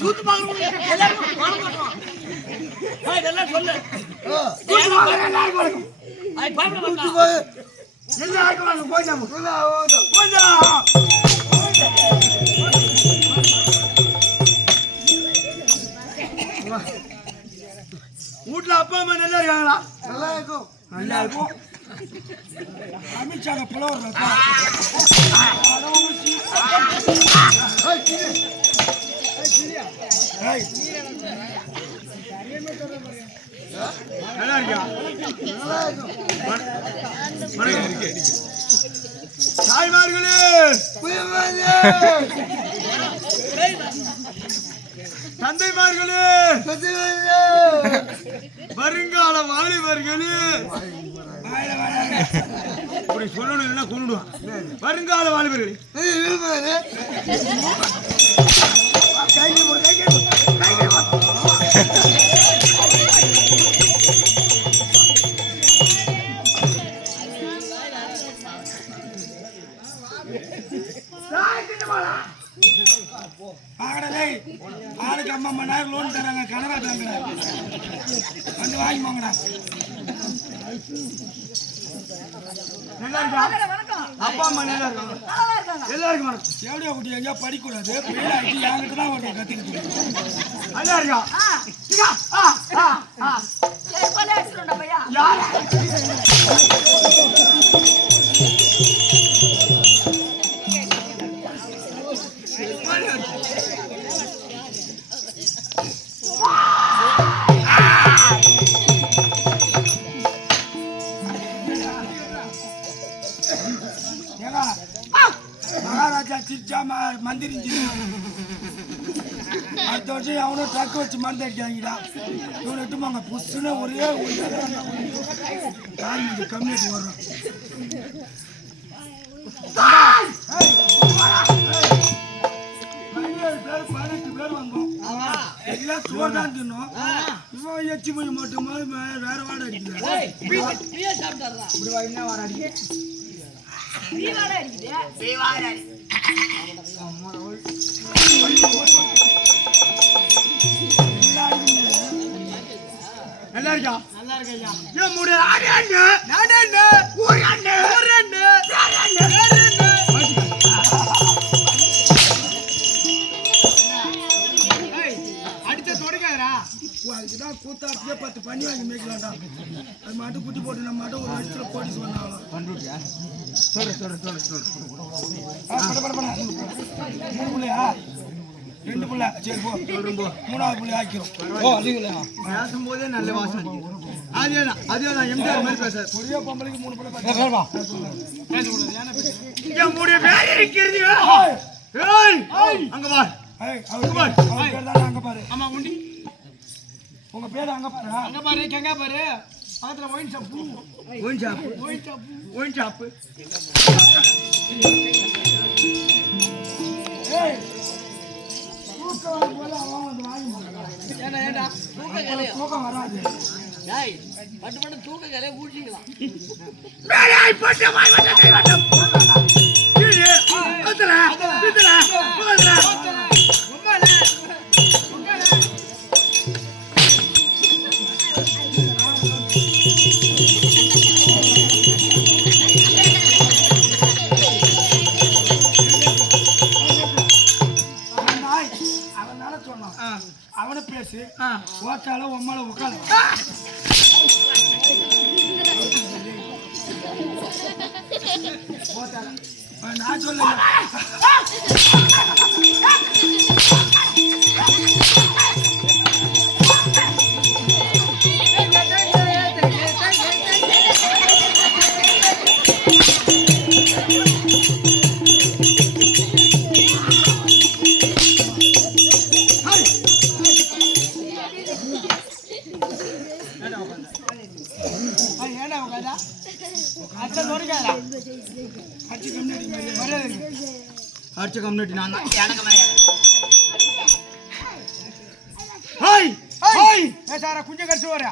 சூத்து பாக்குறவங்க எல்லாரும் வாழ மாட்டோம். இதெல்லாம் சொல்லு. எல்லாரும் வணக்கம். ஐ பாப்பட மாட்டோம். எல்லாரும் வணக்கம். போய்டாம. போய்டா. வீட்டுல அப்பா அம்மா நல்லா இருக்காங்களா? நல்லா இருக்கும். நல்லா இருக்கும். அமித்ஷாக புலவர் நல்லா இருக்கியா? தாய்மார்களே, தந்தைமார்களே, வருங்கால வாலிபர்களே, அப்படி சொல்லணும் கொண்டுடுவான். வருங்கால வாலிபர்களே, ஆளுக்கு 50,000 லோன் தராங்க. கனரா பேங்க்ல வந்து வாங்கிப்பாங்கடா. அப்பா அம்மா நல்லா இருக்காங்க. எல்லாருக்கும் வணக்கம். எவ்வளோ குட்டி எங்கேயா படிக்கூடாது, பெயில் ஆகிட்டு என்கிட்ட தான் ஒருத்தர் கற்றுக்கிட்டு நல்லா இருக்கா? மகாராஜா சிரிச்சா மந்திரி அடுத்த வருஷம் அவனும் ட்ரக் வச்சு மருந்து அடிக்காங்கடா. இவனை விட்டுமாங்க புதுசுன்னு ஒரே கம்யூனிட்டி வர்றோம். பேர் 18 பேர் வந்தோம். எல்லாம் சோறு தான் தின்னோம். இவன் எச்சி மணி மட்டும் வேற வாடகை அடிக்கிறான். என்ன வாடகை அடிக்க நல்லா இருக்கா? நல்லா இருக்கையா? அடிச்ச தொடங்காதரா. அதுக்குதான் கூத்தாப்பியே 10 பண்ணி வாங்கி மேய்க்கலாம்டா. அது மட்டும் குட்டி போட்டு நம்ம மட்டும் ஒரு வருஷத்துல போட்டி சொன்னாலும் பண்றா. சொல்லு 3 புள்ளையா? 2 புள்ள. சரி போ, 3வது புள்ளை ஆக்கிறோம். பேசும்போதே நல்ல வாசனை. அதேதான் எம்ஜிஆர் மாதிரி பேச. ஒரே பொம்பளைக்கு 3 புள்ள அங்க பாரு. அங்க பாரு. ஆமா உண்டி. உங்க பேரு அங்க பாரு. அங்க பாரு, கெங்க பாரு. பக்கத்துல ஒயின் ஷாப். ஏய் தூக்கம் போல அவன் வந்து வாங்கி ஏண்டா தூக்கம் வராது. டேய் பட்டு தூக்க கலை ஊட்டிக்கலாம். மேலே பட்டு வாய் வட்ட கை வட்டம். கீழே அத்தல பித்தல போடல. உம்மால அவனை பேசு. ஓட்டால உம்மால உட்கால. நான் சொல்ல அடிச்ச கம்யூனிட்டி நான் தான். குஞ்ச கடிச்சு வர